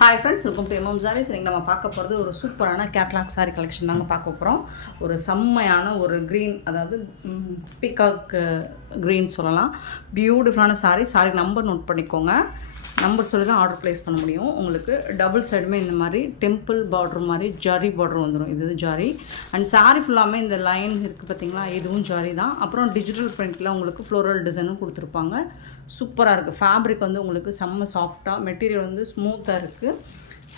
Hi friends, welcome to MM Sarees. இன்றைக்கி நம்ம பார்க்க போகிறது ஒரு சூப்பரான கேட்லாக் சாரீ கலெக்ஷன் தாங்க பார்க்க போகிறோம். ஒரு செம்மையான ஒரு க்ரீன், அதாவது பீகாக் க்ரீன் சொல்லலாம். பியூட்டிஃபுல்லான சாரீ நம்பர் நோட் பண்ணிக்கோங்க. நம்பர் சொல்லி தான் ஆர்டர் ப்ளேஸ் பண்ண முடியும். உங்களுக்கு டபுள் சைடுமே இந்த மாதிரி டெம்பிள் பார்டர் மாதிரி ஜாரி பார்டர் வந்துடும். இது ஜாரி அண்ட் சாரீ ஃபுல்லாமே இந்த லைன் இருக்குது பார்த்தீங்களா, இதுவும் ஜாரி தான். அப்புறம் டிஜிட்டல் பிரிண்டில் உங்களுக்கு ஃப்ளோரல் டிசைனும் கொடுத்துருப்பாங்க. சூப்பராக இருக்குது. ஃபேப்ரிக் வந்து உங்களுக்கு செம்ம சாஃப்டாக, மெட்டீரியல் வந்து ஸ்மூத்தாக இருக்குது.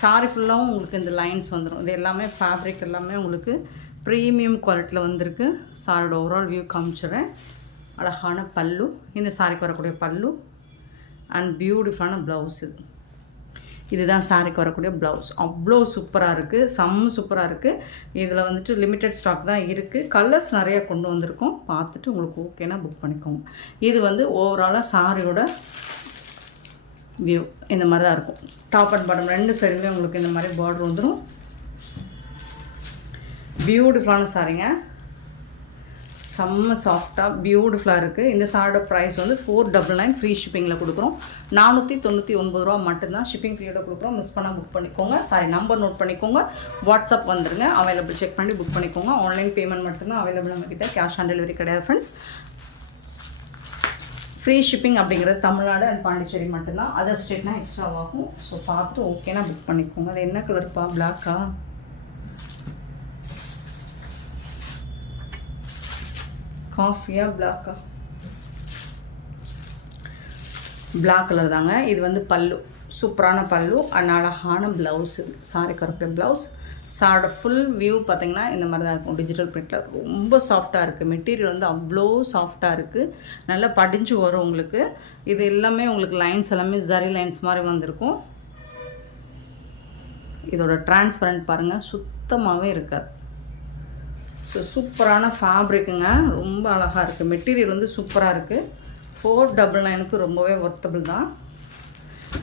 சாரீ ஃபுல்லாகவும் உங்களுக்கு இந்த லைன்ஸ் வந்துடும். இது எல்லாமே ஃபேப்ரிக் எல்லாமே உங்களுக்கு ப்ரீமியம் குவாலிட்டியில் வந்திருக்கு. சாரியோட ஓவரால் வியூ காமிச்சிடுறேன். அழகான பல்லு, இந்த சாரிக்கு வரக்கூடிய பல்லு அண்ட் பியூட்டிஃபுல்லான ப்ளவுஸ். இதுதான் சாரிக்கு வரக்கூடிய ப்ளவுஸ். அவ்வளோ சூப்பராக இருக்குது, செம்ம சூப்பராக இருக்குது. இதில் வந்துட்டு லிமிட்டட் ஸ்டாக் தான் இருக்குது. கலர்ஸ் நிறையா கொண்டு வந்திருக்கோம். பார்த்துட்டு உங்களுக்கு ஓகேனா புக் பண்ணிக்கோங்க. இது வந்து ஓவராலாக சாரியோட வியூ இந்த மாதிரி தான் இருக்கும். டாப் அண்ட் பாட்டம் ரெண்டு சைடுமே உங்களுக்கு இந்த மாதிரி பார்டர் வந்துடும். பியூட்டிஃபுல்லான சாரிங்க, செம்ம சாஃப்டாக பியூட்டிஃபுல்லாக இருக்குது. இந்த சாரோட ப்ரைஸ் வந்து 499 ஃப்ரீ ஷிப்பிங்கில் கொடுக்குறோம். 499 ரூபா மட்டும்தான் ஷிப்பிங் ஃப்ரீயோட கொடுக்குறோம். மிஸ் பண்ணால் புக் பண்ணிக்கோங்க. நம்பர் நோட் பண்ணிக்கோங்க. வாட்ஸ்அப் வந்துடுங்க. அவைலபிள் செக் பண்ணி புக் பண்ணிக்கோங்க. ஆன்லைன் பேமெண்ட் மட்டும்தான் அவைலபிள் நம்மக்கிட்ட. கேஷ் ஆன் டெலிவரி கிடையாது ஃப்ரெண்ட்ஸ். ஃப்ரீ ஷிப்பிங் அப்படிங்கிறது தமிழ்நாடு அண்ட் பாண்டிச்சேரி மட்டும்தான். அதர் ஸ்டேட்னா எக்ஸ்ட்ரா ஆகும். ஸோ பார்த்துட்டு ஓகேனா புக் பண்ணிக்கோங்க. அது என்ன கலர்ப்பா? பிளாக்கா? காஃபியா பிளாக்கா? பிளாக் கலர் தாங்க. இது வந்து பல்லு, சூப்பரான பல்லு அண்ட் அழகான ப்ளவுஸு. சாரிக்கு வரக்கூடிய ப்ளவுஸ். சாரோட ஃபுல் வியூ பார்த்திங்கன்னா இந்த மாதிரி தான் இருக்கும். டிஜிட்டல் பிரிண்டில் ரொம்ப சாஃப்டாக இருக்குது. மெட்டீரியல் வந்து அவ்வளோ சாஃப்டாக இருக்குது. நல்லா படிஞ்சு வரும் உங்களுக்கு. இது எல்லாமே உங்களுக்கு லைன்ஸ் எல்லாமே ஜரி லைன்ஸ் மாதிரி வந்திருக்கும். இதோட டிரான்ஸ்பரண்ட் பாருங்கள், சுத்தமாகவே இருக்காது. ஸோ சூப்பரான ஃபேப்ரிக்குங்க, ரொம்ப அழகாக இருக்குது. மெட்டீரியல் வந்து சூப்பராக இருக்குது. 499க்கு ரொம்பவே ஒர்த்தபிள் தான்.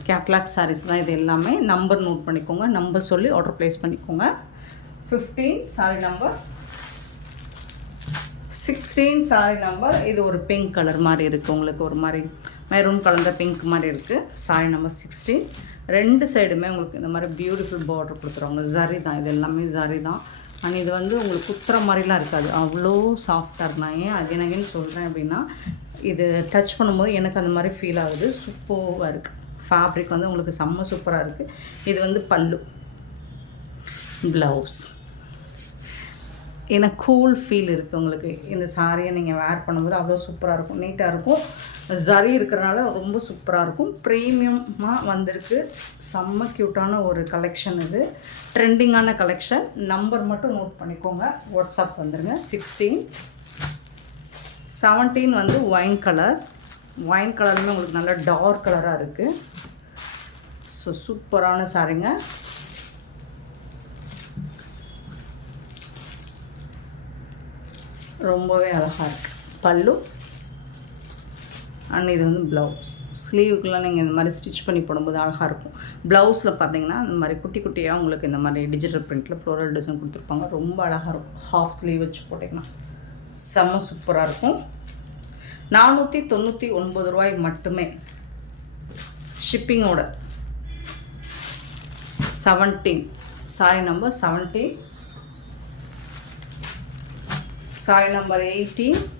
கேட்லாக் சாரீஸ் தான் இது எல்லாமே. நம்பர் நோட் பண்ணிக்கோங்க. நம்பர் சொல்லி ஆர்டர் ப்ளேஸ் பண்ணிக்கோங்க. 15 சாரி நம்பர், 16 சாரி நம்பர். இது ஒரு பிங்க் கலர் மாதிரி இருக்குது. உங்களுக்கு ஒரு மாதிரி மெரூன் கலந்த பிங்க் மாதிரி இருக்குது. Sorry number 16. ரெண்டு சைடுமே உங்களுக்கு இந்த மாதிரி பியூட்டிஃபுல் பார்டர் கொடுத்துருவாங்க. ஜரி தான், இது எல்லாமே ஜரி தான். அண்ட் இது வந்து உங்களுக்கு குத்துற மாதிரிலாம் இருக்காது. அவ்வளோ சாஃப்டாக இருக்கு. நான் ஏன் அகைன் சொல்கிறேன் அப்படின்னா, இது டச் பண்ணும்போது எனக்கு அந்த மாதிரி ஃபீல் ஆகுது. சூப்பராக இருக்குது. ஃபேப்ரிக் வந்து உங்களுக்கு செம்ம சூப்பராக இருக்குது. இது வந்து பல்லு, ப்ளவுஸ். ஏன்னா கூல் ஃபீல் இருக்குது உங்களுக்கு. இந்த சாரியை நீங்கள் வேர் பண்ணும்போது அவ்வளோ சூப்பராக இருக்கும், நீட்டாக இருக்கும். ஜரி இருக்கிறனால ரொம்ப சூப்பராக இருக்கும். ப்ரீமியமாக வந்திருக்கு. செம்ம க்யூட்டான ஒரு கலெக்ஷன் இது. ட்ரெண்டிங்கான கலெக்ஷன். நம்பர் மட்டும் நோட் பண்ணிக்கோங்க. வாட்ஸ்அப் வந்துடுங்க. 16. 17 வந்து ஒயின் கலர். ஒயின் கலருமே உங்களுக்கு நல்ல டார்க் கலராக இருக்குது. ஸோ சூப்பரான சாரிங்க. ரொம்பவே அழகாக இருக்குது. பல்லு அண்ட் இது வந்து ப்ளவுஸ். ஸ்லீவுக்கெலாம் நீங்கள் இந்த மாதிரி ஸ்டிச் பண்ணி போடும்போது அழகாக இருக்கும். ப்ளவுஸில் பார்த்தீங்கன்னா இந்த மாதிரி குட்டி குட்டியாக உங்களுக்கு இந்த மாதிரி டிஜிட்டல் பிரிண்டில் ஃப்ளோரல் டிசைன் கொடுத்துருப்பாங்க. ரொம்ப அழகாக இருக்கும். ஹாஃப் ஸ்லீவ் வச்சு போட்டிங்கன்னா செம்ம சூப்பராக இருக்கும். 499 ரூபாய் மட்டுமே ஷிப்பிங்கோட. 17 sari number 17. Sari number 18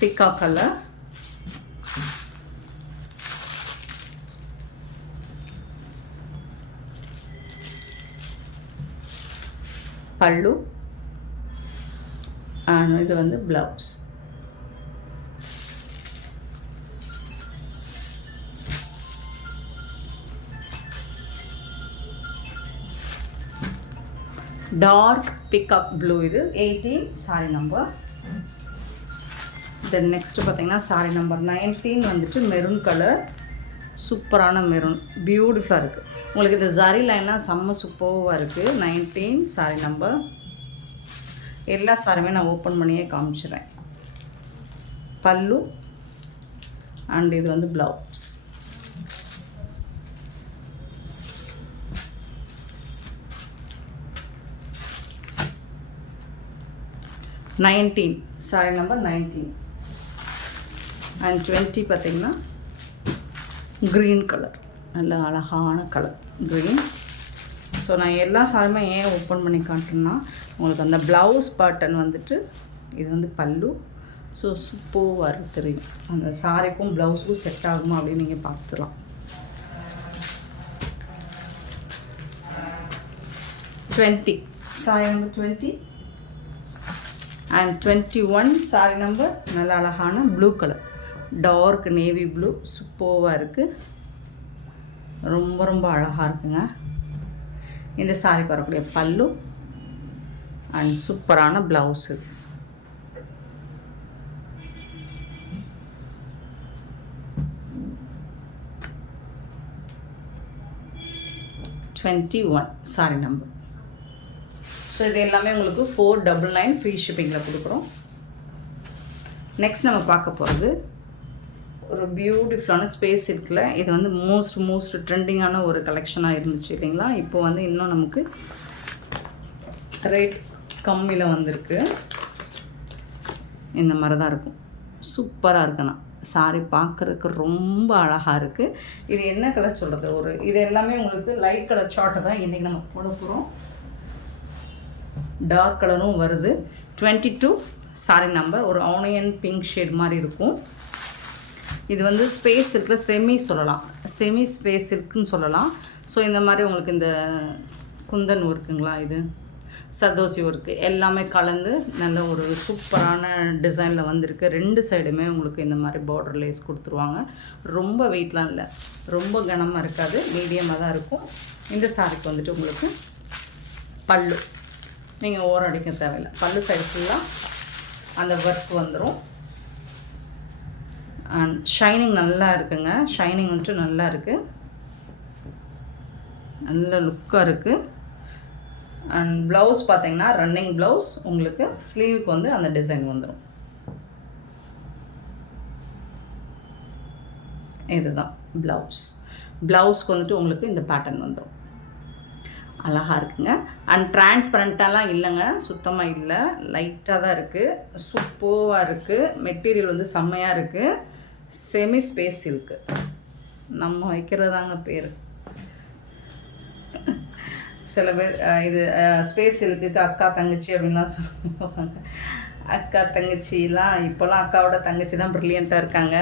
peacock colour. பல்லு அண்ட் இது வந்து ப்ளவுஸ். Dark peacock blue. இது 18 சாரி நம்பர். தென் நெக்ஸ்ட்டு பார்த்தீங்கன்னா சாரி நம்பர் 19 வந்துட்டு மெரூன் கலர். சூப்பரான மெரூன், பியூட்டிஃபுல்லாக இருக்குது. உங்களுக்கு இந்த ஜரி லைன்லாம் செம்ம சூப்பராக இருக்குது. 19 சாரி நம்பர். எல்லா சாரியுமே நான் ஓப்பன் பண்ணியே காமிச்சிடுறேன். பல்லு அண்ட் இது வந்து ப்ளவுஸ். சாரி நம்பர் 19 and 20 பார்த்தீங்கன்னா க்ரீன் கலர், நல்ல அழகான கலர் க்ரீன். ஸோ நான் எல்லா சாரியுமே ஏன் ஓப்பன் பண்ணி காட்டுறேன்னா உங்களுக்கு அந்த ப்ளவுஸ் பேட்டர்ன் வந்துட்டு இது வந்து பல்லு. ஸோ சூப்பராக இருக்குது தெரியும். அந்த சாரிக்கும் ப்ளவுஸுக்கும் செட் ஆகுமா அப்படின்னு நீங்கள் பார்த்துக்கலாம். 20 sari number 20 and 21 sari number நல்ல அழகான blue colour, dark navy blue. சூப்பராக இருக்குது, ரொம்ப ரொம்ப அழகாக இருக்குங்க. இந்த சாரிக்கு வரக்கூடிய பல்லு அண்ட் சூப்பரான ப்ளவுஸு. Sorry number. ஸோ இது எல்லாமே உங்களுக்கு 499 ஃப்ரீ ஷிப்பிங்கில் கொடுக்குறோம். நெக்ஸ்ட் நம்ம பார்க்க போகிறது ஒரு பியூட்டிஃபுல்லான ஸ்பேஸ் இருக்குல்ல. இது வந்து மோஸ்ட் ட்ரெண்டிங்கான ஒரு கலெக்ஷனாக இருந்துச்சு இல்லைங்களா. இப்போ வந்து இன்னும் நமக்கு ரேட் கம்மியில் வந்திருக்கு. இந்த மாதிரி தான் இருக்கும். சூப்பராக இருக்குண்ணா சாரி, பார்க்குறதுக்கு ரொம்ப அழகாக இருக்குது. இது என்ன கலர் சொல்கிறது, ஒரு இது எல்லாமே உங்களுக்கு லைட் கலர் சார்ட்டை தான் இன்றைக்கி நம்ம போட போகிறோம். டார்க் கலரும் வருது. 22 சாரி நம்பர், ஒரு ஆனியன் பிங்க் ஷேட் மாதிரி இருக்கும். இது வந்து ஸ்பேஸ் சில்கில் செமி ஸ்பேஸ் சில்க்குன்னு சொல்லலாம். ஸோ இந்த மாதிரி உங்களுக்கு இந்த குந்தன் ஒர்க்குங்களா, இது சர்தோசி ஒர்க்கு எல்லாமே கலந்து நல்ல ஒரு சூப்பரான டிசைனில் வந்திருக்கு. 2 சைடுமே உங்களுக்கு இந்த மாதிரி பார்டர் லேஸ் கொடுத்துருவாங்க. ரொம்ப வெயிட்லாம் இல்லை, ரொம்ப கனமாக இருக்காது, மீடியமாக தான் இருக்கும். இந்த சாரிக்கு வந்துட்டு உங்களுக்கு பல்லு நீங்கள் ஓரம் அடிக்க தேவையில்லை. பல்லு சைடு ஃபுல்லாக அந்த ஒர்க் வந்துடும். அண்ட் ஷைனிங் நல்லா இருக்குங்க. ஷைனிங் வந்துட்டு நல்லா இருக்குது, நல்ல லுக்காக இருக்குது. அண்ட் ப்ளவுஸ் பார்த்தீங்கன்னா ரன்னிங் ப்ளவுஸ், உங்களுக்கு ஸ்லீவுக்கு வந்து அந்த டிசைன் வந்துடும். இதுதான் ப்ளவுஸ்க்கு வந்துட்டு உங்களுக்கு இந்த பேட்டர்ன் வந்துடும். அழகாக இருக்குங்க. அண்ட் டிரான்ஸ்பரண்ட்டாலாம் இல்லைங்க, சுத்தமாக இல்லை, லைட்டாக தான் இருக்குது. சூப்பராக இருக்குது. மெட்டீரியல் வந்து செம்மையாக இருக்குது. செமி ஸ்பேஸ் சில்க்கு நம்ம வைக்கிறதாங்க பேர். சில பேர் இது ஸ்பேஸ் சில்க்குக்கு அக்கா தங்கச்சி அப்படின்லாம் சொல்லுவாங்க. அக்கா தங்கச்சிலாம் இப்போலாம் அக்காவோட தங்கச்சி தான் ப்ரில்லியண்ட்டாக இருக்காங்க.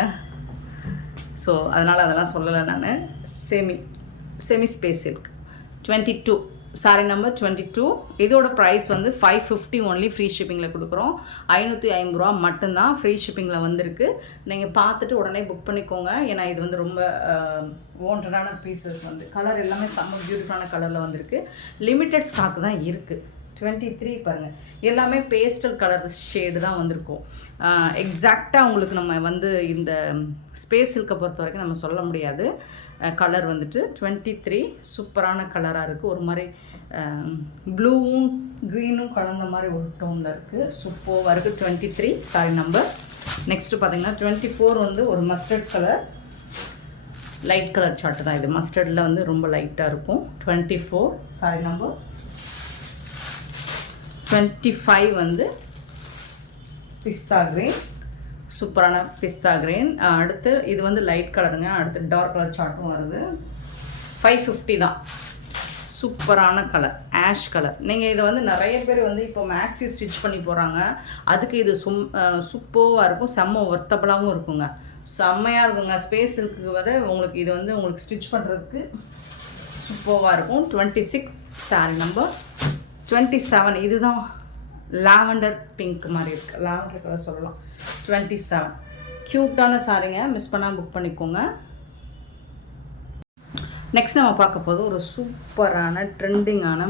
ஸோ அதனால் அதெல்லாம் சொல்லலை நான். Semi space silk 22 sorry number 22. இதோட ப்ரைஸ் வந்து 550 ஒன்லி ஃப்ரீ ஷிப்பிங்கில் கொடுக்குறோம். 550 ரூபா மட்டும்தான் ஃப்ரீ ஷிப்பிங்கில் வந்திருக்கு. நீங்கள் பார்த்துட்டு உடனே புக் பண்ணிக்கோங்க. ஏன்னா இது வந்து ரொம்ப வாண்டடான பீசஸ் வந்து கலர் எல்லாமே செம்ம பியூட்டிஃபுல்லான கலரில் வந்திருக்கு. லிமிட்டட் ஸ்டாக் தான் இருக்குது. 23 பாருங்கள், எல்லாமே பேஸ்டல் கலர் ஷேடு தான் வந்திருக்கும். எக்ஸாக்டாக உங்களுக்கு நம்ம வந்து இந்த ஸ்பேஸ் சில்கை பொறுத்த வரைக்கும் நம்ம சொல்ல முடியாது. கலர் வந்துட்டு 23 சூப்பரான கலராக இருக்குது. ஒரு மாதிரி ப்ளூவும் க்ரீனும் கலந்த மாதிரி ஒரு டோனில் இருக்குது. சூப்பராக இருக்குது. 23 சாரி நம்பர். நெக்ஸ்ட்டு பார்த்தீங்கன்னா 24 வந்து ஒரு mustard colour, light colour chart தான் இது. மஸ்டர்டில் வந்து ரொம்ப லைட்டாக இருக்கும். 24 சாரி நம்பர். 25 வந்து பிஸ்தா கிரீன், சூப்பரான பிஸ்தா கிரீன். அடுத்து இது வந்து லைட் கலருங்க. அடுத்து டார்க் கலர் சார்ட்டும் வருது. 550 தான். சூப்பரான கலர், ஆஷ் கலர். நீங்கள் இதை வந்து நிறைய பேர் வந்து இப்போ மேக்ஸி ஸ்டிச் பண்ணி போகிறாங்க. அதுக்கு இது சூப்பராக இருக்கும். செம்ம ஒர்த்தபுளாகவும் இருக்குங்க, செம்மையாக இருக்குங்க. ஸ்பேஸ் சில்க்கு வர உங்களுக்கு இது வந்து உங்களுக்கு ஸ்டிச் பண்ணுறதுக்கு சூப்பராக இருக்கும். 26 சாரி நம்பர். 27 இதுதான் லாவெண்டர் பிங்க் மாதிரி இருக்குது, லாவெண்டர் கலர் சொல்லலாம். 27 க்யூட்டான சாரிங்க, மிஸ் பண்ணால் புக் பண்ணிக்கோங்க. நெக்ஸ்ட் நம்ம பார்க்க போது ஒரு சூப்பரான ட்ரெண்டிங்கான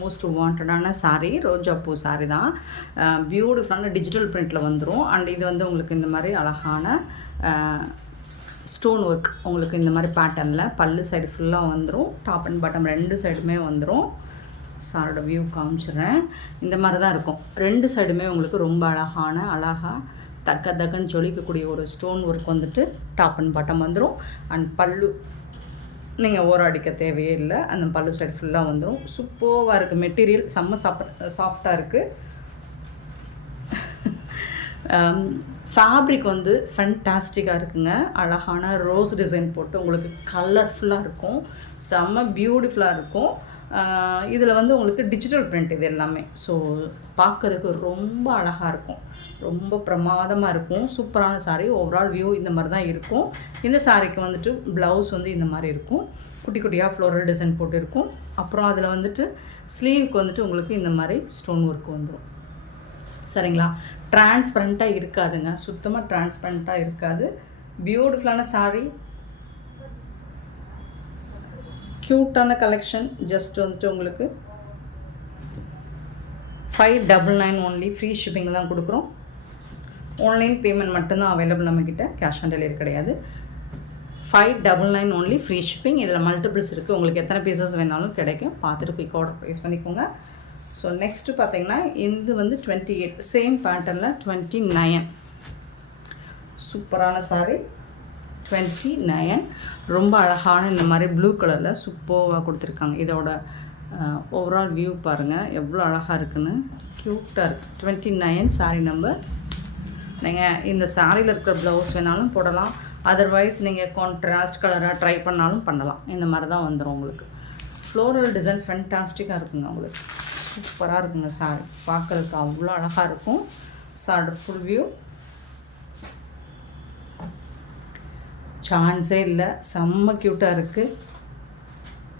மோஸ்ட் வாண்டடான சாரீ, ரோஜாப்பூ சாரீ தான். பியூட்டிஃபுல்லான டிஜிட்டல் பிரிண்டில் வந்துடும். அண்ட் இது வந்து உங்களுக்கு இந்த மாதிரி அழகான ஸ்டோன் ஒர்க் உங்களுக்கு இந்த மாதிரி பேட்டர்னில் பல்லு சைடு ஃபுல்லாக வந்துடும். டாப் அண்ட் பாட்டம் 2 சைடுமே வந்துடும். சாரோட வியூ காமிச்சிடுறேன். இந்த மாதிரி தான் இருக்கும். 2 சைடுமே உங்களுக்கு ரொம்ப அழகாக தக்கன்னு ஜொலிக்கக்கூடிய ஒரு ஸ்டோன் ஒர்க் வந்துட்டு டாப் அண்ட் பாட்டம் வந்துடும். அண்ட் பல்லு நீங்கள் ஓரம் அடிக்க தேவையே இல்லை, அந்த பல்லு சைடு ஃபுல்லாக வந்துடும். சூப்பராக இருக்குது. மெட்டீரியல் செம்ம சாஃப்டாக இருக்குது. ஃபேப்ரிக் வந்து ஃபேன்டாஸ்டிக்காக இருக்குங்க. அழகான ரோஸ் டிசைன் போட்டு உங்களுக்கு கலர்ஃபுல்லாக இருக்கும், செம்ம பியூட்டிஃபுல்லாக இருக்கும். இதில் வந்து உங்களுக்கு டிஜிட்டல் பிரிண்ட் இது எல்லாமே. ஸோ பார்க்குறதுக்கு ரொம்ப அழகாக இருக்கும், ரொம்ப பிரமாதமாக இருக்கும். சூப்பரான சாரீ. ஓவரால் வியூ இந்த மாதிரி தான் இருக்கும். இந்த சாரீக்கு வந்துட்டு ப்ளவுஸ் வந்து இந்த மாதிரி இருக்கும், குட்டி குட்டியாக ஃப்ளோரல் டிசைன் போட்டு இருக்கும். அப்புறம் அதில் வந்துட்டு ஸ்லீவுக்கு வந்துட்டு உங்களுக்கு இந்த மாதிரி ஸ்டோன் ஒர்க் வந்துடும். சரிங்களா? டிரான்ஸ்பரண்ட்டாக இருக்காதுங்க, சுத்தமாக டிரான்ஸ்பரண்ட்டாக இருக்காது. பியூட்டிஃபுல்லான சாரீ, க்யூட்டான கலெக்ஷன். ஜஸ்ட் வந்துட்டு உங்களுக்கு 599 ஒன்லி. ஃப்ரீ ஷிப்பிங்கில் தான் கொடுக்குறோம். ஆன்லைன் பேமெண்ட் மட்டும்தான் அவைலபிள் நம்மக்கிட்ட, கேஷ் ஆன் டெலிவரி கிடையாது. 599 ஒன்லி, ஃப்ரீ ஷிப்பிங். இதில் மல்டிபிள்ஸ் இருக்குது, உங்களுக்கு எத்தனை பீசஸ் வேணாலும் கிடைக்கும். பார்த்துட்டு குயிக் ஆர்டர் ப்ளேஸ் பண்ணிக்கோங்க. ஸோ நெக்ஸ்ட்டு பார்த்தீங்கன்னா இது வந்து 28, சேம் பேட்டர்னில் 29. சூப்பரான சாரீ, 29. ரொம்ப அழகான இந்த மாதிரி ப்ளூ கலரில் சூப்பராக கொடுத்துருக்காங்க. இதோட ஓவரால் வியூ பாருங்கள் எவ்வளோ அழகாக இருக்குன்னு, க்யூட்டாக இருக்குது. 29 சாரீ நம்பர். நீங்கள் இந்த சாரியில் இருக்கிற ப்ளவுஸ் வேணாலும் போடலாம், அதர்வைஸ் நீங்கள் கான்ட்ராஸ்ட் கலராக ட்ரை பண்ணாலும் பண்ணலாம். இந்த மாதிரி தான் வந்துடும் உங்களுக்கு. ஃப்ளோரல் டிசைன் ஃபேன்டாஸ்டிக்காக இருக்குங்க, உங்களுக்கு சூப்பராக இருக்குங்க. சாரி பார்க்குறதுக்கு அவ்வளோ அழகாக இருக்கும். சாரி ஃபுல் வியூ சான்ஸே இல்லை, செம்ம க்யூட்டாக இருக்குது,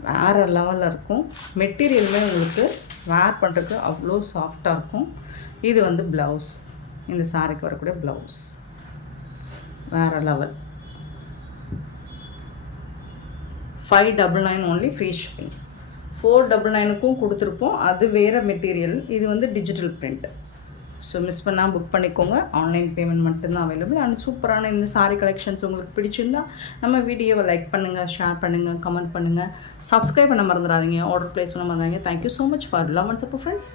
வேறு லெவலில் இருக்கும். மெட்டீரியலுமே உங்களுக்கு வேர் பண்ணுறதுக்கு அவ்வளோ சாஃப்டாக இருக்கும். இது வந்து ப்ளவுஸ், இந்த சாரிக்கு வரக்கூடிய ப்ளவுஸ் வேறு லெவல். 599 only, free shipping. 499க்கும் கொடுத்துருப்போம், அது வேறு மெட்டீரியல். இது வந்து டிஜிட்டல் பிரிண்ட். ஸோ மிஸ் பண்ணால் புக் பண்ணிக்கோங்க. ஆன்லைன் பேமெண்ட் மட்டும்தான் அவைலபிள். அண்ட் சூப்பரான இந்த சாரீ கலெக்ஷன்ஸ் உங்களுக்கு பிடிச்சிருந்தா நம்ம வீடியோவை லைக் பண்ணுங்கள், ஷேர் பண்ணுங்கள், கமெண்ட் பண்ணுங்கள், சப்ஸ்கிரைப் பண்ண மறந்துடாதீங்க, ஆர்டர் ப்ளேஸ் பண்ண மறந்துடாதீங்க. Thank you so much for love and support friends.